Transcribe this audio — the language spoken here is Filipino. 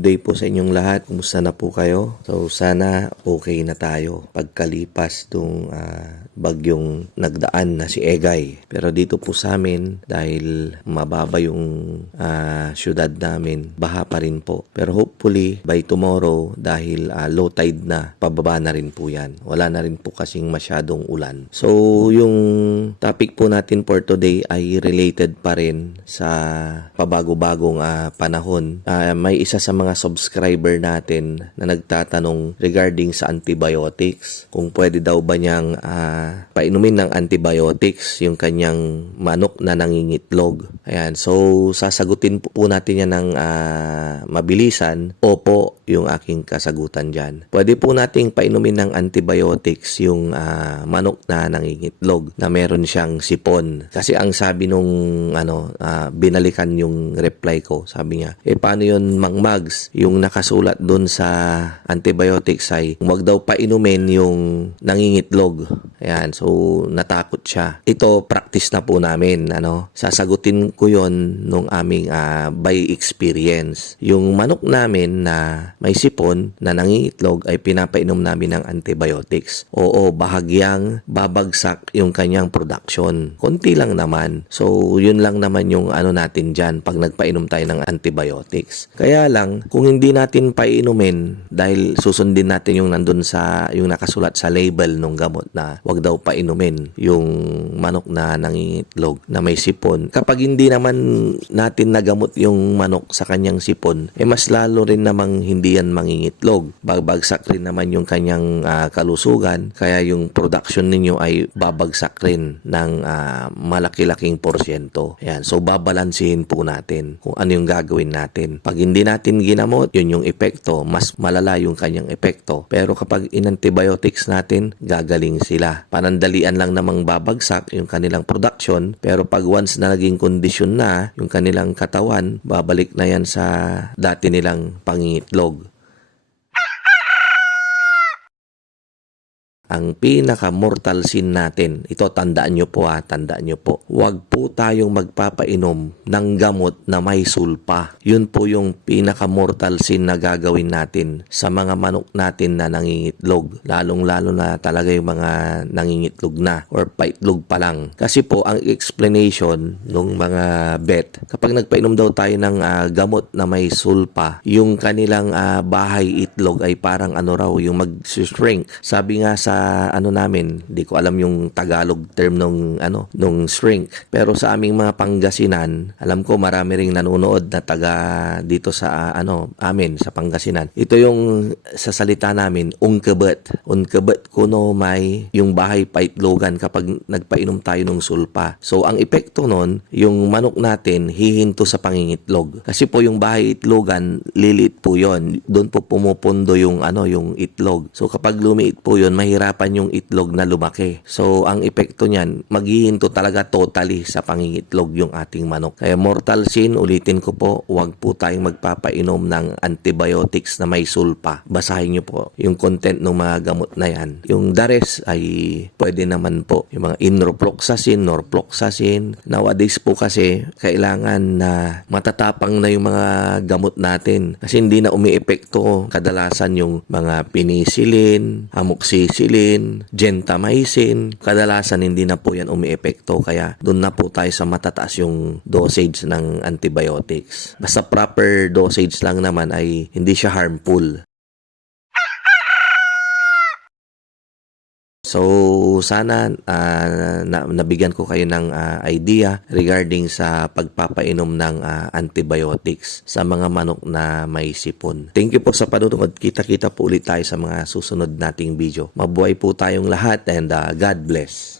good day po sa inyong lahat. Kumusta na po kayo? So sana okay na tayo pagkalipas nung bagyong nagdaan na si Egay. Pero dito po sa amin, dahil mababa yung syudad namin, baha pa rin po. Pero hopefully by tomorrow, dahil low tide na, pababa na rin po yan. Wala na rin po kasing masyadong ulan. So yung topic po natin for today ay related pa rin sa pabago-bagong panahon. May isa sa mga subscriber natin na nagtatanong regarding sa antibiotics. Kung pwede daw ba niyang painumin ng antibiotics yung kanyang manok na nangingitlog. Ayan. So, sasagutin po natin yan ng mabilisan. Opo, yung aking kasagutan dyan. Pwede po nating painumin ng antibiotics yung manok na nangingitlog na meron siyang sipon. Kasi ang sabi nung binalikan yung reply ko, sabi niya, paano yun, Mang Mags? Yung nakasulat dun sa antibiotics ay huwag daw painumin yung nangingitlog. Ayan, so natakot siya. Ito, practice na po namin. Sasagutin ko yon nung aming by experience. Yung manok namin na may sipon na nangingitlog ay pinapainom namin ng antibiotics. Oo, bahagyang babagsak yung kanyang production. Konti lang naman. So, yun lang naman yung natin dyan pag nagpainom tayo ng antibiotics. Kaya lang, kung hindi natin painumin, dahil susundin natin yung nandun sa, yung nakasulat sa label ng gamot na wag daw painumin yung manok na nangingitlog na may sipon. Kapag hindi naman natin nagamot yung manok sa kanyang sipon, mas lalo rin namang hindi yan mangingitlog. Babagsak rin naman yung kanyang kalusugan, kaya yung production ninyo ay babagsak rin ng malaki-laking porsyento. Ayan. So, babalansihin po natin kung ano yung gagawin natin. Pag hindi natin ginamot, yun yung epekto. Mas malala yung kanyang epekto. Pero kapag in-antibiotics natin, gagaling sila. Panandalian lang namang babagsak yung kanilang production. Pero pag once na naging kondisyon na yung kanilang katawan, babalik na yan sa dati nilang pangingitlog. Ang pinaka-mortal sin natin, ito tandaan nyo po tandaan nyo po. Huwag po tayong magpapainom ng gamot na may sulpa. Yun po yung pinaka-mortal sin na gagawin natin sa mga manok natin na nangingitlog. Lalong-lalo na talaga yung mga nangingitlog na or paitlog pa lang. Kasi po, ang explanation ng mga vet, kapag nagpainom daw tayo ng gamot na may sulpa, yung kanilang bahay itlog ay parang raw, yung mag-shrink. Sabi nga sa namin, di ko alam yung Tagalog term nung shrink. Pero sa aming mga Pangasinan, alam ko marami ring nanonood na taga dito sa amin sa Pangasinan. Ito yung sa salita namin, ungkebet. Ungkebet kuno may yung bahay paitlogan kapag nagpainom tayo ng sulpa. So ang epekto nun, yung manok natin hihinto sa pangingitlog. Kasi po yung bahay itlogan, lilit po yon. Doon po pumupundo yung yung itlog. So kapag lumiit po yon, mahirap yung itlog na lumaki. So, ang epekto niyan, maghihinto talaga totally sa pangingitlog yung ating manok. Kaya mortal sin, ulitin ko po, huwag po tayong magpapainom ng antibiotics na may sulpa. Basahin nyo po yung content ng mga gamot na yan. Yung the rest ay pwede naman po. Yung mga enrofloxacin, norfloxacin. Nowadays po kasi, kailangan na matatapang na yung mga gamot natin. Kasi hindi na umiepekto kadalasan yung mga penicillin, amoxicillin, gentamicin, kadalasan hindi na po yan umiepekto, kaya doon na po tayo sa matataas yung dosage ng antibiotics. Basta proper dosage lang naman ay hindi siya harmful. So, sana nabigyan ko kayo ng idea regarding sa pagpapainom ng antibiotics sa mga manok na may sipon. Thank you po sa panonood. Kita-kita po ulit tayo sa mga susunod nating video. Mabuhay po tayong lahat and God bless.